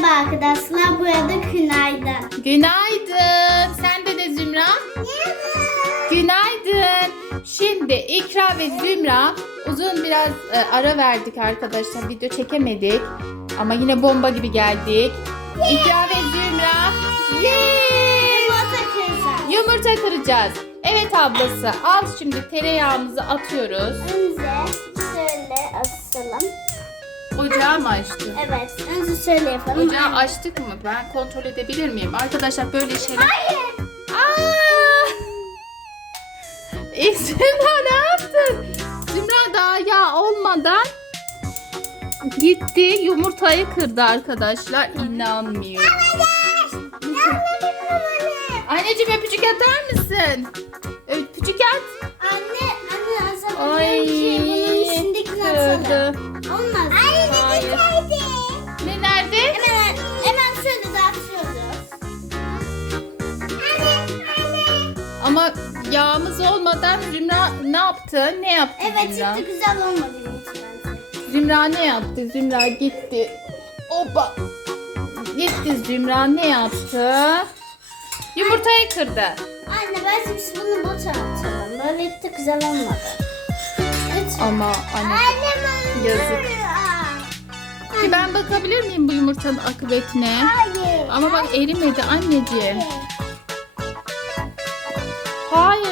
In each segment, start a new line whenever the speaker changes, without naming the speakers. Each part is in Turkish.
Merhaba arkadaşlar. Burada günaydın.
Günaydın. Sen de de Zümra. Günaydın. Şimdi İkra ve Zümra uzun biraz e, ara verdik arkadaşlar. Video çekemedik. Ama yine bomba gibi geldik. İkra ve Zümra. Yay!
Yumurta kıracağız.
Yumurta kıracağız. Evet ablası al şimdi tereyağımızı atıyoruz.
Önce şöyle asalım.
Ocağı mı açtı?
Evet. Önce şöyle yapalım.
Ocağı açtık mı? Ben kontrol edebilir miyim? Arkadaşlar böyle şeyler...
Hayır.
Aa! Zümra ne yaptın? Zümra daha yağ olmadan gitti yumurtayı kırdı arkadaşlar. İnanmıyorum. Anneciğim öpücük atar mısın? Öpücük at.
Anne, anne
Ay.
ki bunun içindekini atalım.
Kırdı. Yağımız olmadan Zümra ne yaptı? Ne yaptı
Evet
Zümra?
çıktı güzel olmadı bence.
Zümra ne yaptı? Zümra gitti. Oba. Gitti Zümra ne yaptı? Yumurtayı kırdı.
Anne bence biz bunu bu atalım. Böyle de güzel olmadı. Evet.
Ama anne.
Annem
Yazık. Ki ben bakabilir miyim bu yumurtanın akıbetine?
Hayır.
Ama bak erimedi anneciğim. Hayır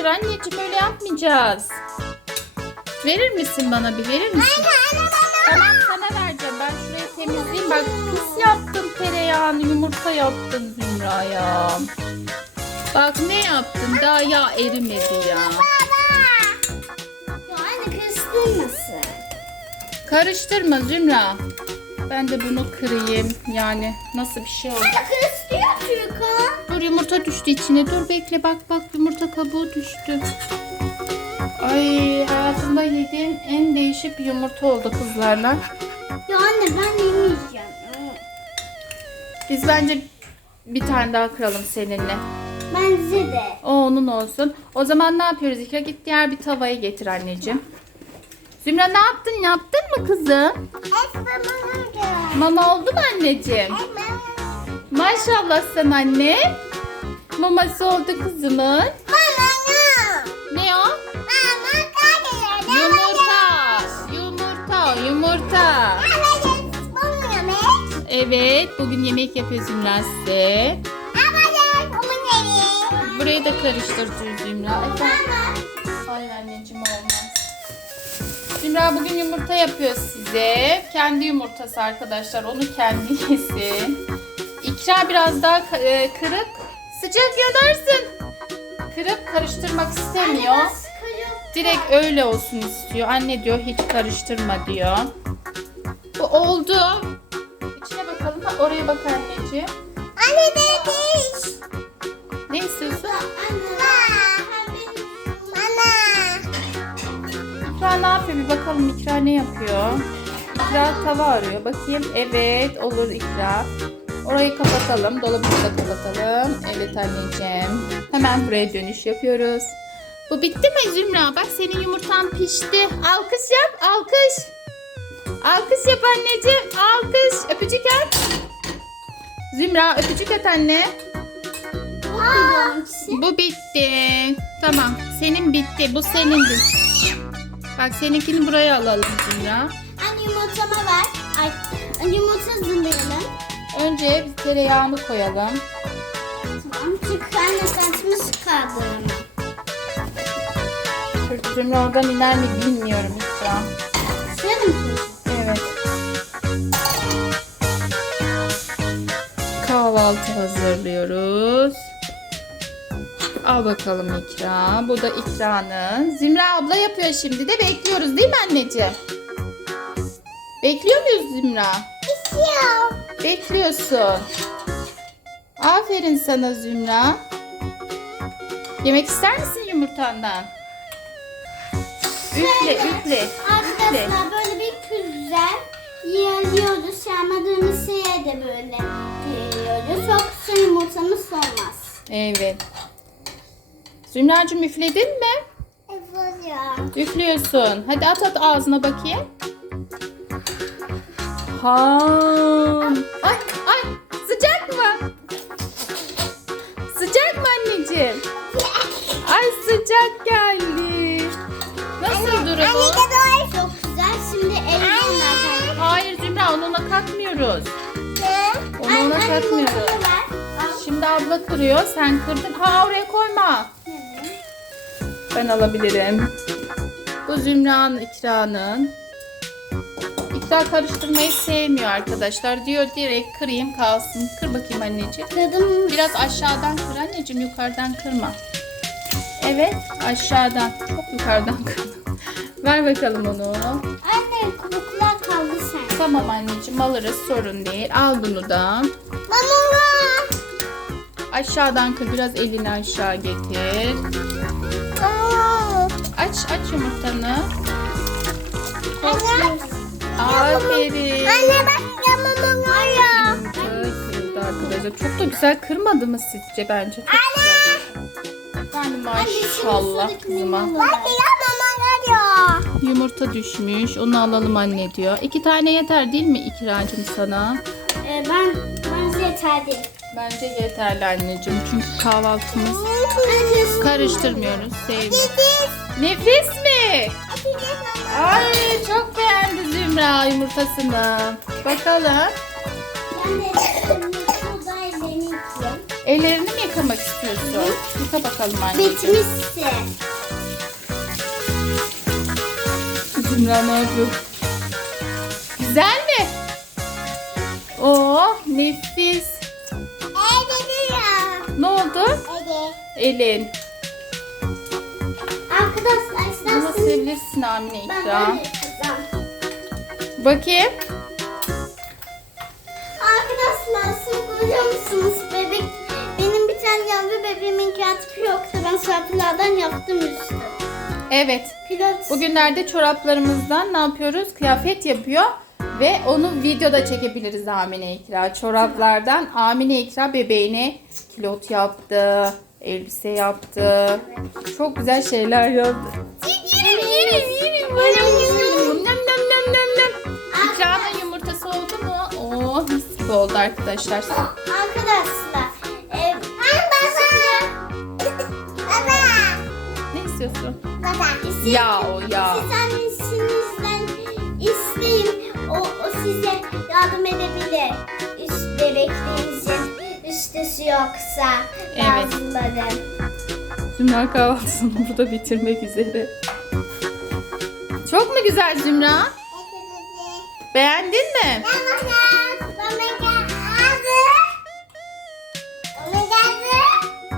anneciğim öyle yapmayacağız. Verir misin bana bir verir misin? Tamam sana vereceğim. Ben şurayı temizleyeyim. Bak pis yaptın tereyağını yumurta yaptın Zümra ya. Bak ne yaptın? Daha yağ erimedi ya.
Ya anne karıştırmasın.
Karıştırma Zümra. Ben de bunu kırayım. Yani nasıl bir şey oldu?
Anne karıştırıyor çünkü.
Yumurta düştü içine. Dur bekle bak bak yumurta kabuğu düştü. Ay hayatımda yediğim en değişik bir yumurta oldu kızlarla.
Ya anne ben yemeyeceğim.
Biz bence bir tane daha kıralım seninle.
Bence de.
O onun olsun. O zaman ne yapıyoruz İkra? Git diğer bir tavayı getir anneciğim. Zümra ne yaptın? Yaptın mı kızım? Mama oldu mu anneciğim? Maşallah sen anne. Maması oldu kızımın. Ne o? Yumurta. Yumurta. Yumurta. Evet. Bugün yemek yapıyor Zümra size. Burayı da karıştırdı Zümra. Hayır anneciğim olmaz. Zümra bugün yumurta yapıyor size. Kendi yumurtası arkadaşlar. Onu kendi yesin. İkra biraz daha e, kırık. Sıcak yanarsın. Kırıp karıştırmak istemiyor. Direkt öyle olsun istiyor. Anne diyor hiç karıştırma diyor. Bu oldu. İçine bakalım. Ha, oraya bak anneciğim. Ne istiyorsun? İkra ne yapıyor? Bir bakalım İkra ne yapıyor? İkra tava arıyor. Bakayım. Evet olur İkra. Orayı kapatalım. Dolabı da kapatalım. Evet anneciğim. Hemen buraya dönüş yapıyoruz. Bu bitti mi Zümra? Bak senin yumurtan pişti. Alkış yap. Alkış. Alkış yap anneciğim. Alkış. Öpücük at. Zümra öpücük at anne. Bu bitti. Tamam. Senin bitti. Bu senindi. Bak seninkini buraya alalım Zümra.
Anne yumurtama ver. Ay, yumurta hazırlayalım.
Önce bir tereyağını koyalım.
Tamam. Çünkü anne saçımı çıkardım.
Şu Zümra oradan iner mi bilmiyorum şu an.
Şöyle mi?
Evet. Kahvaltı hazırlıyoruz. Al bakalım İkra. Bu da İkra'nın. Zümra abla yapıyor şimdi de bekliyoruz değil mi anneciğim? Bekliyor muyuz Zümra?
İstiyorum.
Bekliyorsun. Aferin sana Zümra. Yemek ister misin yumurtandan? Üfle, üfle.
Arkadaşlar böyle bir güzel yiyoruz. Yağmadığımız şeye de böyle yiyoruz. Yoksa yumurtamız olmaz.
Evet. Zümracığım üfledin mi?
Evet.
Üflüyorsun. Hadi at at ağzına bakayım. Orhan. Ay ay sıcak
mı?
Sıcak mı anneciğim? Ay sıcak geldi.
Nasıl anne, durumu? Anne kadar.
Çok güzel şimdi elimle Hayır Zümra onu ona katmıyoruz.
Onu ona katmıyoruz.
Şimdi abla kırıyor. Sen kırdın. Ha oraya koyma. Ben alabilirim. Bu Zümra'nın ikranın. İkra karıştırmayı sevmiyor arkadaşlar. Diyor direkt kırayım kalsın. Kır bakayım anneciğim.
Kırdım.
Biraz aşağıdan kır anneciğim. Yukarıdan kırma. Evet aşağıdan. Çok yukarıdan kır. Ver bakalım onu.
Anne kabuklar kaldı sen.
Tamam anneciğim alırız sorun değil. Al bunu da.
Bana
Aşağıdan kır. Biraz elini aşağı getir.
Aa.
Aç aç yumurtanı.
Anne.
Aferin.
Anne bak yamamam.
Yumurta kırıldı arkadaşlar. Çok da güzel kırmadı mı sizce bence? Çok güzel. Yani maşallah kızıma.
Bak yamamam ya.
Yumurta düşmüş. Onu alalım anne diyor. İki tane yeter değil mi İkracığım sana?
Ee, ben ben yeter değil.
Bence yeterli anneciğim. Çünkü kahvaltımız karıştırmıyoruz. Sevmiyoruz. Nefis mi? Ay çok beğendi Zümra yumurtasını. Bakalım.
Ben de ellerini
mi yıkamak istiyorsun? Yıka bakalım anneciğim.
Bitmişse.
Zümra ne yapıyor? Güzel mi? Oh nefis.
Ya.
Ne oldu?
Evet.
Elin.
Arkadaşlar
Bunu silebilirsin Amine
ben
İkra.
böyle yapacağım.
Bakayım.
Arkadaşlar siz biliyor musunuz bebek benim bir tane yavru bebeğimin katipi yoktu. Ben serpilerden yaptım üstü.
Evet.
Pilot.
Bugünlerde çoraplarımızdan ne yapıyoruz? Kıyafet yapıyor. Ve onu videoda çekebiliriz Amine İkra. Çoraplardan Amine İkra bebeğine kilot yaptı. Elbise yaptı. Çok güzel şeyler yaptı. Yerim yerim yerim. Nam nam nam nam nam. İkra'nın yumurtası oldu mu? Oh mis gibi oldu arkadaşlar.
Arkadaşlar. E. Baba.
Ne istiyorsun?
Baba.
Ya o ya.
Siz annesinizden isteyin. O, o size yardım edebilir. Yoksa.
Evet.
Bazıları.
Zümra kahvaltısını burada bitirmek üzere. Çok mu güzel Zümra? Beğendin mi?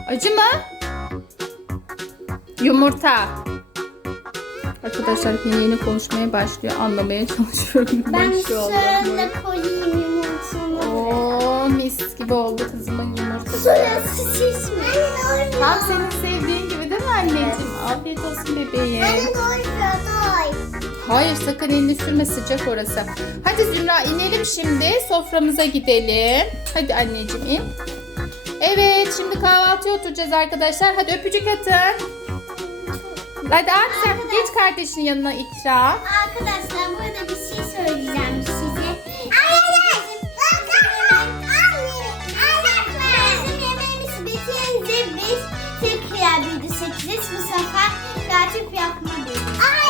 Acı mı? Yumurta. Arkadaşlar yeni yeni konuşmaya başlıyor. Anlamaya çalışıyorum.
Ben şöyle koyayım.
Oo mis gibi oldu kızımın yumurtası.
Şurası şişmiş.
Tam senin sevdiğin gibi değil mi anneciğim? Afiyet olsun bebeğim.
doy doy.
Hayır sakın elini sürme sıcak orası. Hadi Zümra inelim şimdi soframıza gidelim. Hadi anneciğim in. Evet şimdi kahvaltıya oturacağız arkadaşlar. Hadi öpücük atın. Hadi at sen geç kardeşinin yanına ikra.
Arkadaşlar burada bir şey söyleyeceğim size. Hayır. Çekeceğiz. Bu sefer gerçek yapma.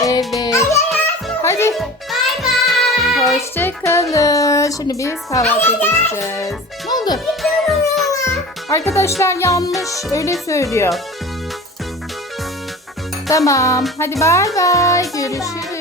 Evet. Hadi.
Bay bay.
Hoşçakalın. Şimdi biz kahvaltıya geçeceğiz. Ne oldu? Arkadaşlar yanlış. Öyle söylüyor. Tamam. Hadi bay bay. Görüşürüz.